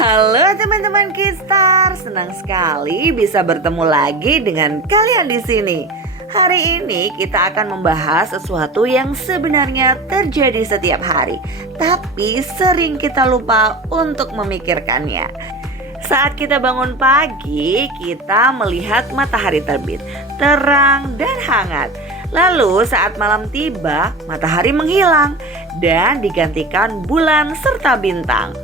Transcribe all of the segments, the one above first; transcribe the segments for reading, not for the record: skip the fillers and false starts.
Halo teman-teman Kidstar, senang sekali bisa bertemu lagi dengan kalian di sini. Hari ini kita akan membahas sesuatu yang sebenarnya terjadi setiap hari, tapi sering kita lupa untuk memikirkannya. Saat kita bangun pagi, kita melihat matahari terbit, terang dan hangat. Lalu saat malam tiba, matahari menghilang dan digantikan bulan serta bintang.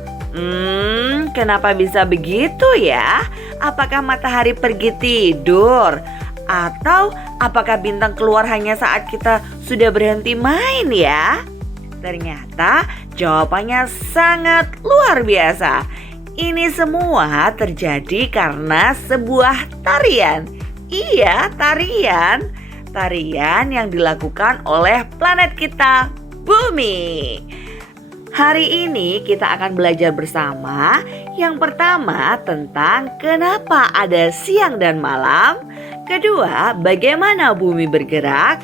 Kenapa bisa begitu ya? Apakah matahari pergi tidur? Atau apakah bintang keluar hanya saat kita sudah berhenti main ya? Ternyata jawabannya sangat luar biasa. Ini semua terjadi karena sebuah tarian. Iya, tarian. Tarian yang dilakukan oleh planet kita, Bumi. Hari ini kita akan belajar bersama. Yang pertama tentang kenapa ada siang dan malam. Kedua, bagaimana bumi bergerak.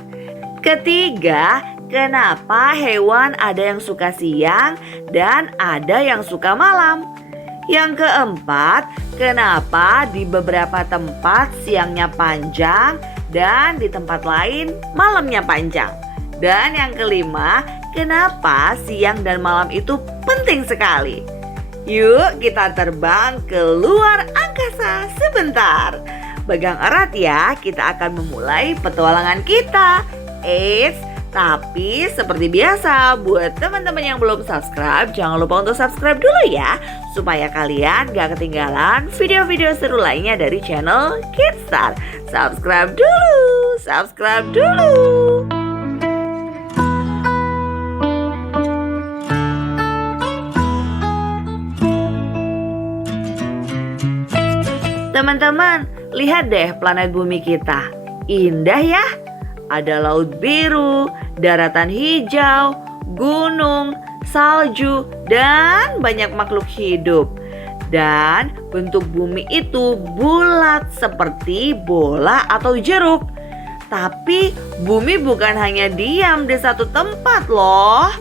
Ketiga, kenapa hewan ada yang suka siang dan ada yang suka malam. Yang keempat, kenapa di beberapa tempat siangnya panjang dan di tempat lain malamnya panjang. Dan yang kelima, kenapa siang dan malam itu penting sekali. Yuk kita terbang ke luar angkasa sebentar. Pegang erat ya, kita akan memulai petualangan kita. Tapi seperti biasa, buat teman-teman yang belum subscribe, jangan lupa untuk subscribe dulu ya, supaya kalian gak ketinggalan video-video seru lainnya dari channel Kidstar. Subscribe dulu. Teman-teman, lihat deh planet bumi kita. Indah ya. Ada laut biru, daratan hijau, gunung, salju, dan banyak makhluk hidup. Dan bentuk bumi itu bulat seperti bola atau jeruk. Tapi bumi bukan hanya diam di satu tempat loh.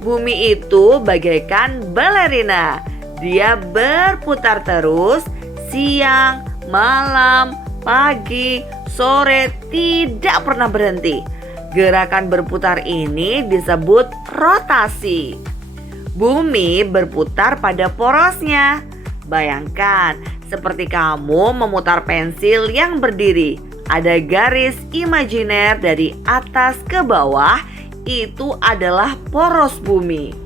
Bumi itu bagaikan balerina. Dia berputar terus, siang, malam, pagi, sore, tidak pernah berhenti. Gerakan berputar ini disebut rotasi. Bumi berputar pada porosnya. Bayangkan, seperti kamu memutar pensil yang berdiri. Ada garis imajiner dari atas ke bawah, itu adalah poros bumi.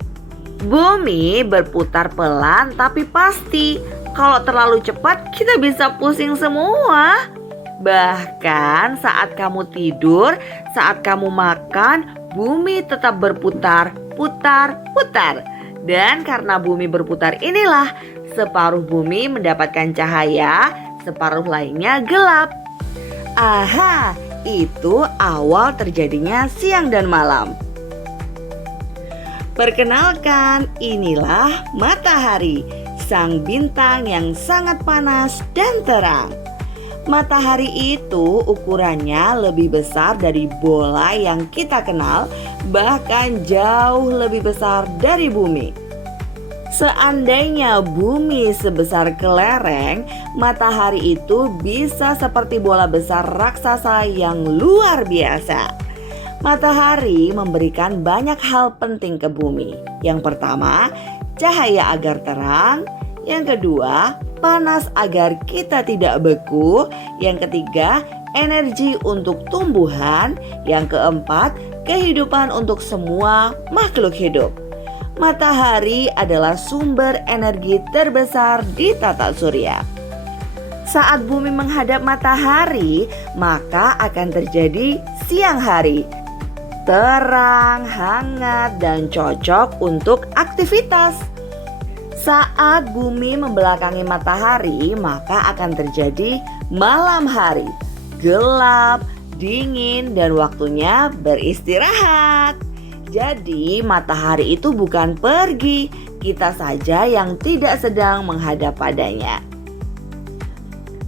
Bumi berputar pelan tapi pasti. Kalau terlalu cepat, kita bisa pusing semua. Bahkan saat kamu tidur, saat kamu makan, bumi tetap berputar, putar. Dan karena bumi berputar inilah, separuh bumi mendapatkan cahaya, separuh lainnya gelap. Aha, itu awal terjadinya siang dan malam. Perkenalkan, inilah matahari, sang bintang yang sangat panas dan terang. Matahari itu ukurannya lebih besar dari bola yang kita kenal, bahkan jauh lebih besar dari bumi. Seandainya bumi sebesar kelereng, matahari itu bisa seperti bola besar raksasa yang luar biasa. Matahari memberikan banyak hal penting ke bumi. Yang pertama, cahaya agar terang. Yang kedua, panas agar kita tidak beku. Yang ketiga, energi untuk tumbuhan. Yang keempat, kehidupan untuk semua makhluk hidup. Matahari adalah sumber energi terbesar di tata surya. Saat bumi menghadap matahari, maka akan terjadi siang hari. Terang, hangat, dan cocok untuk aktivitas. Saat bumi membelakangi matahari, maka akan terjadi malam hari. Gelap, dingin, dan waktunya beristirahat. Jadi matahari itu bukan pergi, kita saja yang tidak sedang menghadap padanya.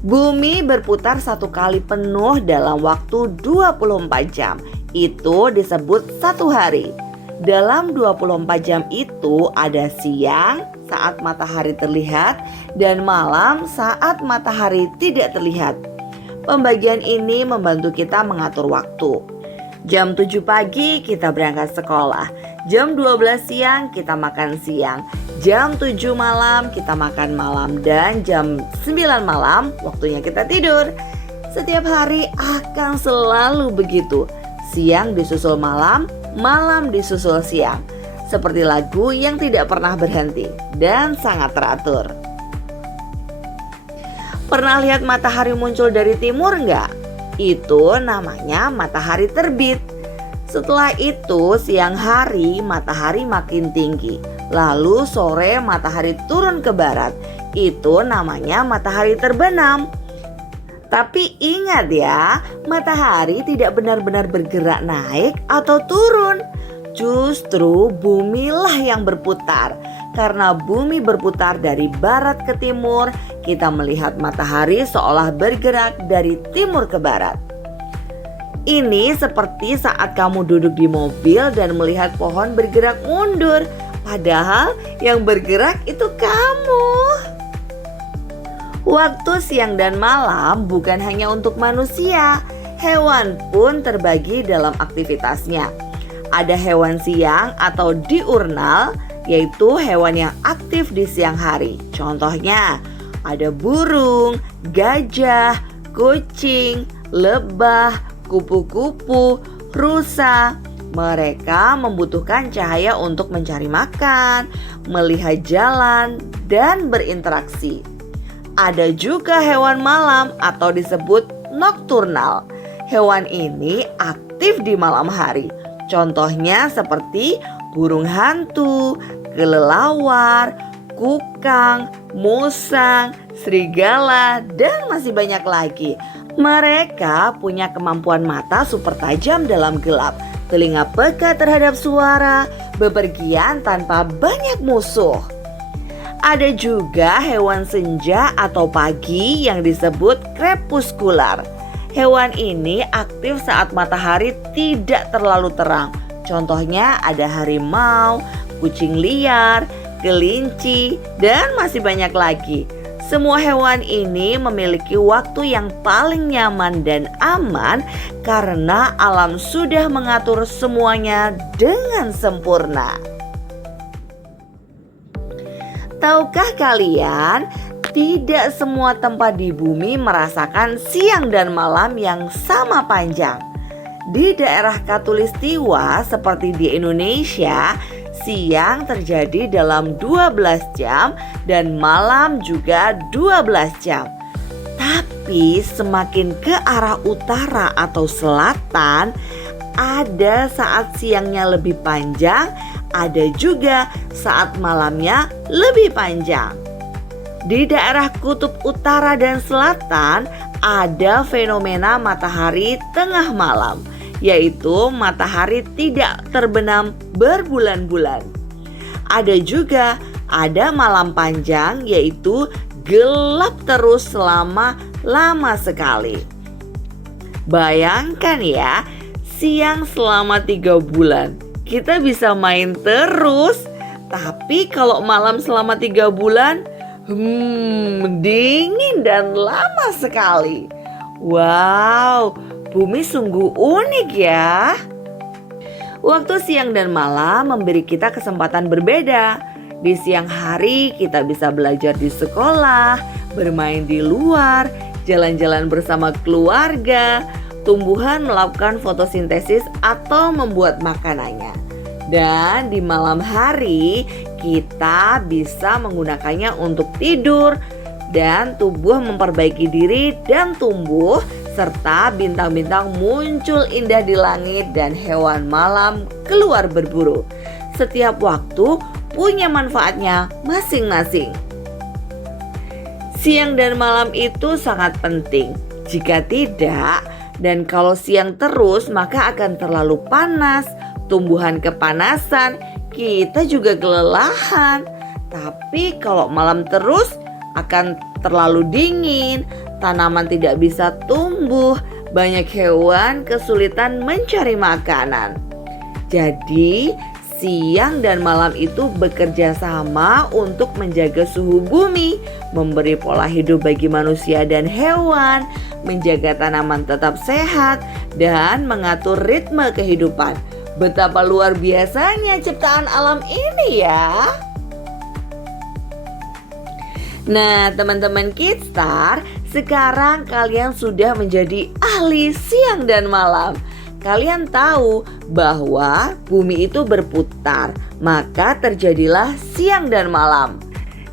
Bumi berputar satu kali penuh dalam waktu 24 jam. Itu disebut satu hari. Dalam 24 jam itu ada siang, saat matahari terlihat dan malam saat matahari tidak terlihat. Pembagian ini membantu kita mengatur waktu. Jam 7 pagi kita berangkat sekolah, jam 12 siang kita makan siang, jam 7 malam kita makan malam, dan jam 9 malam waktunya kita tidur. Setiap hari akan selalu begitu. Siang disusul malam, malam disusul siang. Seperti lagu yang tidak pernah berhenti dan sangat teratur. Pernah lihat matahari muncul dari timur nggak? Itu namanya matahari terbit. Setelah itu siang hari matahari makin tinggi. Lalu sore matahari turun ke barat. Itu namanya matahari terbenam. Tapi ingat ya, matahari tidak benar-benar bergerak naik atau turun. Justru bumilah yang berputar. Karena bumi berputar dari barat ke timur, kita melihat matahari seolah bergerak dari timur ke barat. Ini seperti saat kamu duduk di mobil dan melihat pohon bergerak mundur. Padahal yang bergerak itu kamu. Waktu siang dan malam bukan hanya untuk manusia, hewan pun terbagi dalam aktivitasnya. Ada hewan siang atau diurnal, yaitu hewan yang aktif di siang hari. Contohnya, ada burung, gajah, kucing, lebah, kupu-kupu, rusa. Mereka membutuhkan cahaya untuk mencari makan, melihat jalan, dan berinteraksi. Ada juga hewan malam atau disebut nokturnal. Hewan ini aktif di malam hari. Contohnya seperti burung hantu, kelelawar, kukang, musang, serigala, dan masih banyak lagi. Mereka punya kemampuan mata super tajam dalam gelap, telinga peka terhadap suara, bepergian tanpa banyak musuh. Ada juga hewan senja atau pagi yang disebut krepuskular. Hewan ini aktif saat matahari tidak terlalu terang. Contohnya ada harimau, kucing liar, kelinci, dan masih banyak lagi. Semua hewan ini memiliki waktu yang paling nyaman dan aman karena alam sudah mengatur semuanya dengan sempurna. Tahukah kalian, tidak semua tempat di bumi merasakan siang dan malam yang sama panjang. Di daerah Khatulistiwa seperti di Indonesia, siang terjadi dalam 12 jam dan malam juga 12 jam. Tapi semakin ke arah utara atau selatan, ada saat siangnya lebih panjang, ada juga saat malamnya lebih panjang. Di daerah kutub utara dan selatan ada fenomena matahari tengah malam, yaitu matahari tidak terbenam berbulan-bulan. Ada juga malam panjang, yaitu gelap terus selama lama sekali. Bayangkan ya, siang selama 3 bulan kita bisa main terus. Tapi kalau malam selama 3 bulan, dingin dan lama sekali. Wow, bumi sungguh unik ya. Waktu siang dan malam memberi kita kesempatan berbeda. Di siang hari kita bisa belajar di sekolah, bermain di luar, jalan-jalan bersama keluarga, tumbuhan melakukan fotosintesis atau membuat makanannya. Dan di malam hari kita bisa menggunakannya untuk tidur dan tubuh memperbaiki diri dan tumbuh, serta bintang-bintang muncul indah di langit dan hewan malam keluar berburu. Setiap waktu punya manfaatnya masing-masing. Siang dan malam itu sangat penting. Jika tidak, dan kalau siang terus maka akan terlalu panas, tumbuhan kepanasan, kita juga kelelahan. Tapi kalau malam terus akan terlalu dingin, tanaman tidak bisa tumbuh, banyak hewan kesulitan mencari makanan. Jadi Siang dan malam itu bekerja sama untuk menjaga suhu bumi, memberi pola hidup bagi manusia dan hewan, menjaga tanaman tetap sehat, dan mengatur ritme kehidupan. Betapa luar biasanya ciptaan alam ini ya. Nah, teman-teman Kidstar, sekarang kalian sudah menjadi ahli siang dan malam. Kalian tahu bahwa bumi itu berputar, maka terjadilah siang dan malam.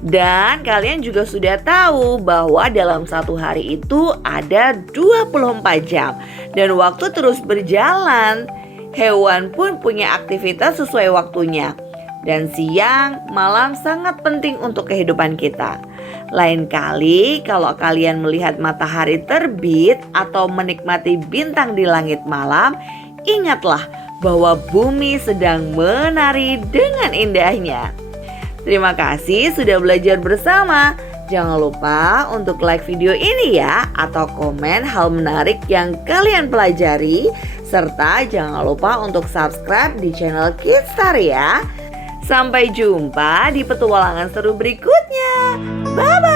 Dan kalian juga sudah tahu bahwa dalam satu hari itu ada 24 jam dan waktu terus berjalan. Hewan pun punya aktivitas sesuai waktunya. Dan siang, malam sangat penting untuk kehidupan kita. Lain kali kalau kalian melihat matahari terbit atau menikmati bintang di langit malam, ingatlah bahwa bumi sedang menari dengan indahnya. Terima kasih sudah belajar bersama. Jangan lupa untuk like video ini ya, atau komen hal menarik yang kalian pelajari. Serta jangan lupa untuk subscribe di channel Kidstar ya. Sampai jumpa di petualangan seru berikutnya. Bye-bye.